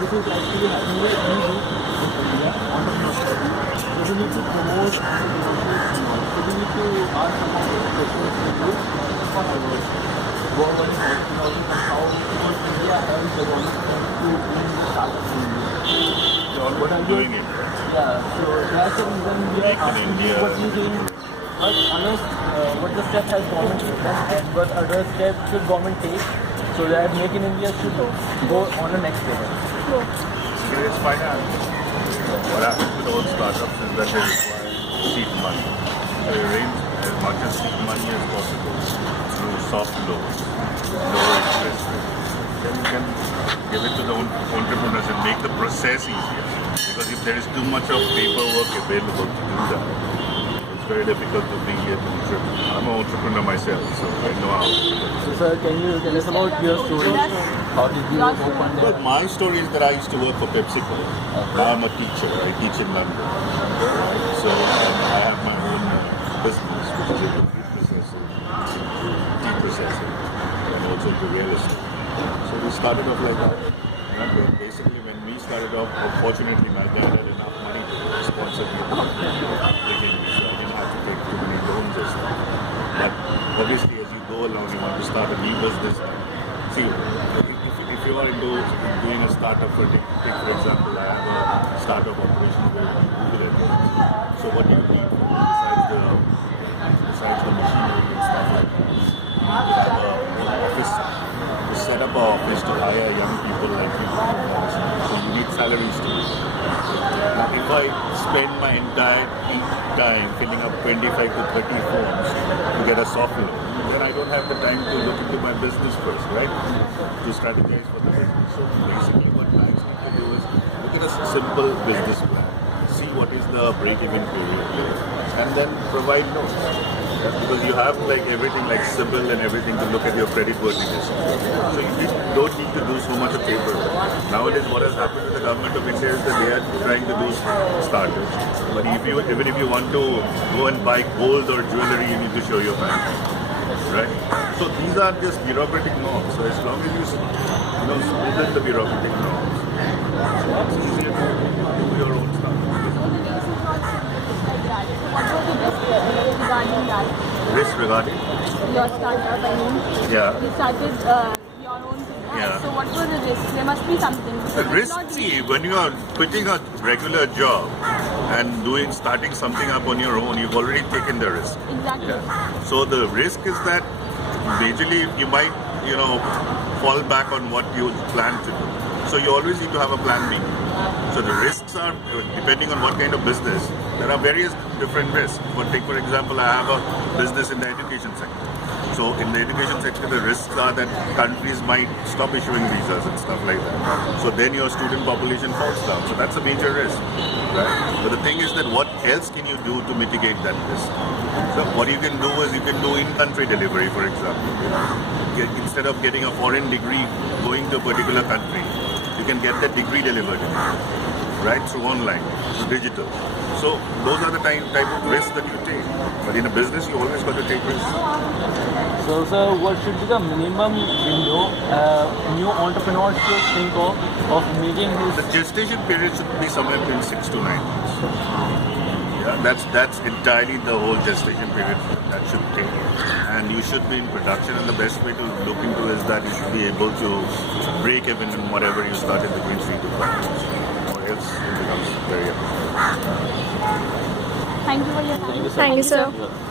this is actually happening very easy in India, entrepreneurship. So we need to promote entrepreneurship more. So we need to ask some of those questions to you. Government entrepreneurship and how India helps the government to bring startups in India. What are doing it? Yeah, so that's the reason we are asking you what you think. But honest, what the step has government taken, what other steps should government take so that Make in India should go on the next level? It's finance. What happens with all startups is that they require seed money. So they raise as much as seed money as possible through soft loans, lower interest rates. Then you can give it to the entrepreneurs and make the process easier. Because if there is too much of paperwork available to do that, it's very difficult to be an entrepreneur. I'm an entrepreneur myself, so I know how. So sir, can you tell us about your story? How did you open Well, my story is that I used to work for PepsiCO. I'm a teacher. I teach in London. So I have my own business, which is into food processing, tea processing, and also into real estate. So we started off like that. And basically, when we started off, unfortunately, my dad had enough money to sponsor me at the beginning, so I didn't have to take too many loans and stuff. But obviously, as you go along, you want to start a new business. See, if you are into doing a startup, for example, I have a startup operation with Google Adverts. So what do you need besides the machinery and stuff like that? You have an office. To set up an office to hire young people like you. So you need salaries to do it. Now if I spend my entire time filling up 25 to 30 forms to get a soft loan, then I don't have the time to look into my business first, right? To strategize for the business. So basically what banks need to do is look at a simple business plan, see what is the break-even period, and then provide loans. Because you have like everything like CIBIL and everything to look at your credit worthiness. So you don't need to do so much of paper. Nowadays what has happened to the government of India is that they are trying to do startups. But even if you want to go and buy gold or jewelry, you need to show your bank. Right? So these are just bureaucratic norms. So as long as you smoothen the bureaucratic norms, it's easier to do your own stuff. Risk regarding? Your startup, I mean. Yeah. You started your own business. Yeah. So what was the risk? There must be something. The risk, see, when you are quitting a regular job and starting something up on your own, you've already taken the risk. Exactly. Yeah. So the risk is that majorly you might, fall back on what you plan to do. So you always need to have a plan B. So the risks are, depending on what kind of business, there are various different risks. But take for example, I have a business in the education sector. So in the education sector, the risks are that countries might stop issuing visas and stuff like that. So then your student population falls down. So that's a major risk, right? But the thing is that what else can you do to mitigate that risk? So what you can do is you can do in-country delivery, for example. Instead of getting a foreign degree going to a particular country, you can get that degree delivered, right, through online, through digital. So those are the type of risks that you take. But in a business, you always got to take risks. So sir, what should be the minimum window new entrepreneurs should think of making his... The gestation period should be somewhere between 6 to 9 months. Yeah, that's entirely the whole gestation period that should take. And you should be in production, and the best way to look into is that you should be able to break even in whatever you started between 3 to 5 months. Or else it becomes very Thank you for your time. Thank you, sir. Thank you, sir.